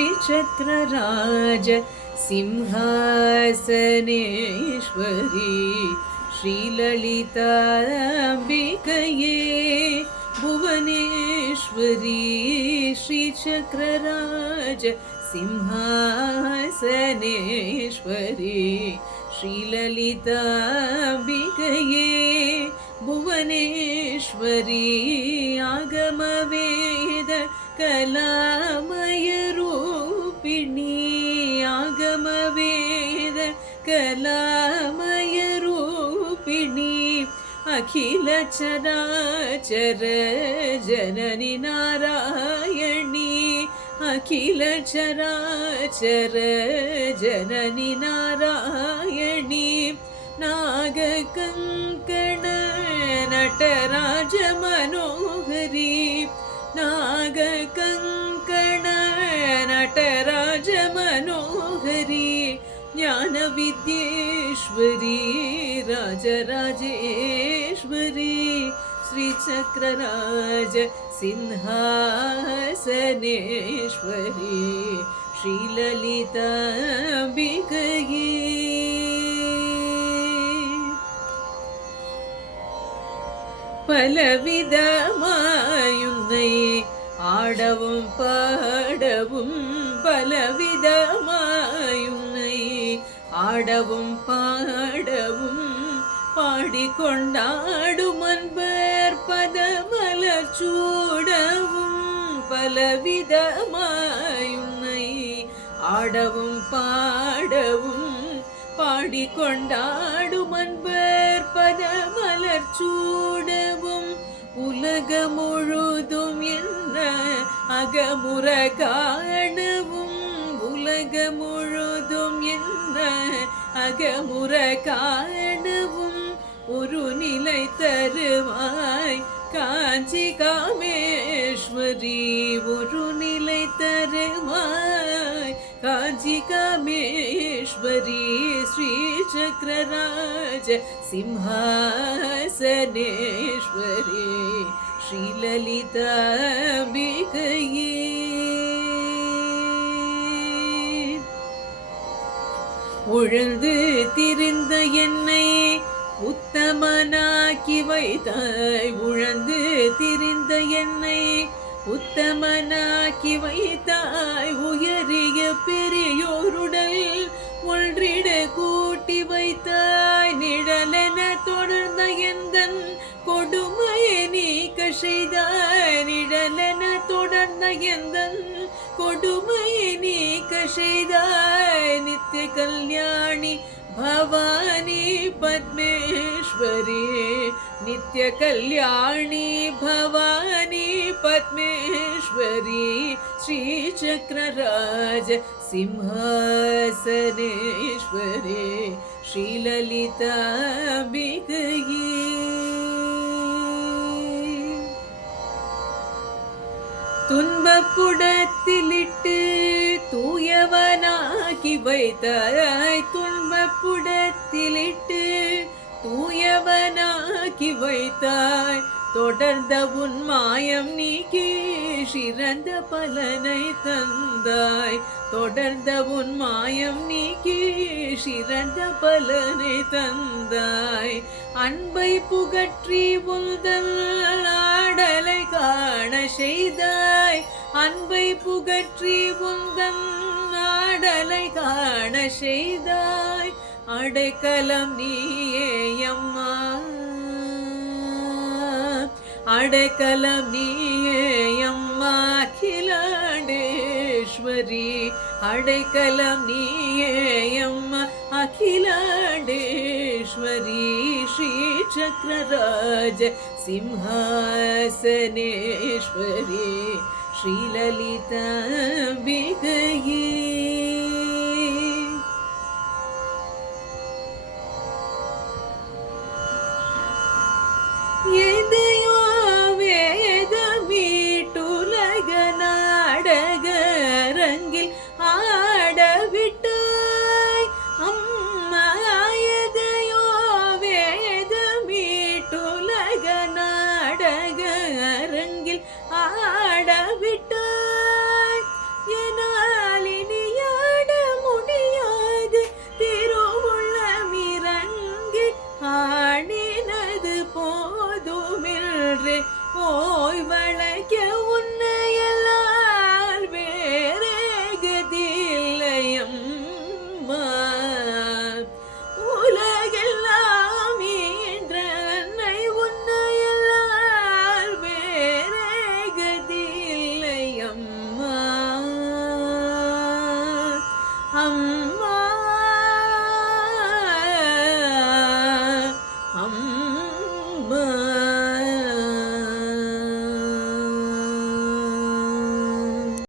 श्रीचक्रराज सिंहासनेश्वरी श्रीललिताम्बिकये भुवनेश्वरी श्रीचक्रराज सिंहासनेश्वरी श्रीललिताम्बिकये भुवनेश्वरी आगमवेद कलामय रूपिणी आगमवेद कलामय रूपिणी अखिल चराचर जननी नारायणी अखिल चराचर जननी नारायणी नागकङ्कण नटराज मनोहरी नागकङ्कण नटराज मनोहरी ज्ञानविद्येश्वरी राजराजेश्वरी श्रीचक्रराज सिंहासनेश्वरी श्रीललिताम्बिकये பலவிதமாயுன்னை ஆடவும் பாடவும் பலவிதமாயுன்னை ஆடவும் பாடவும் பாடிக்கொண்டாடும் அன்பர் பதமலர் சூடவும் பலவிதமாயுன்னை ஆடவும் பாடவும் பாடிக்கொண்டாடும் அன்பர் பதமலர் சூடவும் உலக முழுதும் என்ன அகமுற காணவும் உலக முழுதும் என்ன அகமுற காணவும் ஒரு நிலை தருவாய் காஞ்சி காமேஸ்வரி ஒரு நிலை தருவாய் காஞ்சி காமேஸ்வரி ஸ்ரீ சக்கரராஜ சிம்ஹாசனேஸ்வரி ஸ்ரீலலிதாம்பிகையே உழந்து திரிந்த என்னை உத்தமனாக்கி வைத்தாய் உழந்து திரிந்த என்னை உத்தமனாக்கி வைத்தாய் உயரிய பெரியோருடல் ஒன்றிட கூட்டி வைத்தாய் நிழலென தொடர்ந்த எந்தன் கொடுமையை நீக்க செய்தாய் நிழலென தொடர்ந்த எந்தன் கொடுமையை நீக்க செய்தாய் நித்திய கல்யாணி भवानी पद्मेश्वरी नित्य कल्याणी भवानी पद्मेश्वरी श्री चक्रराज सिंहासनेश्वरी श्रीललिताम्बिकये துன்பப்புடத்திலிட்டு தூயவனாக்கி வைத்தாய் துன்பப்புடத்திலிட்டு தூயவனாக்கி வைத்தாய் தொடர்ந்த உன் மாயம் நீக்கி சிறந்த பலனை தந்தாய் தொடர்ந்த உன் மாயம் நீக்கி சிறந்த பலனை தந்தாய் அன்பை புகற்றி உந்தல் ஆடலை காண செய்தாய் அன்பை புகற்றி உந்தன் ஆடலை காண செய்தாய் அடைக்கலம் நீயே அம்மா அடைக்கலம் நீயே அம்மா அகிலாண்டேஸ்வரி அடைக்கலம் நீயே அம்மா அகிலாண்டேஸ்வரி ஸ்ரீ சக்கரராஜ சிம்ஹாசனேஸ்வரி ஸ்ரீலலிதாம்பிகையே எதையோ வேதமீட்டுலக நாடக அரங்கில் ஆடவிட்டாய் அம்மா எதையோ வேதமீட்டுலக நாடக அரங்கில் ஆடவிட்டாய் வளைக்க உன்னையல்லால் வேறே கதில்லையம்மா. உலகெல்லாம் ஈன்ற அன்னை உன்னையல்லால் வேறே கதில்லையம்மா. அம்மா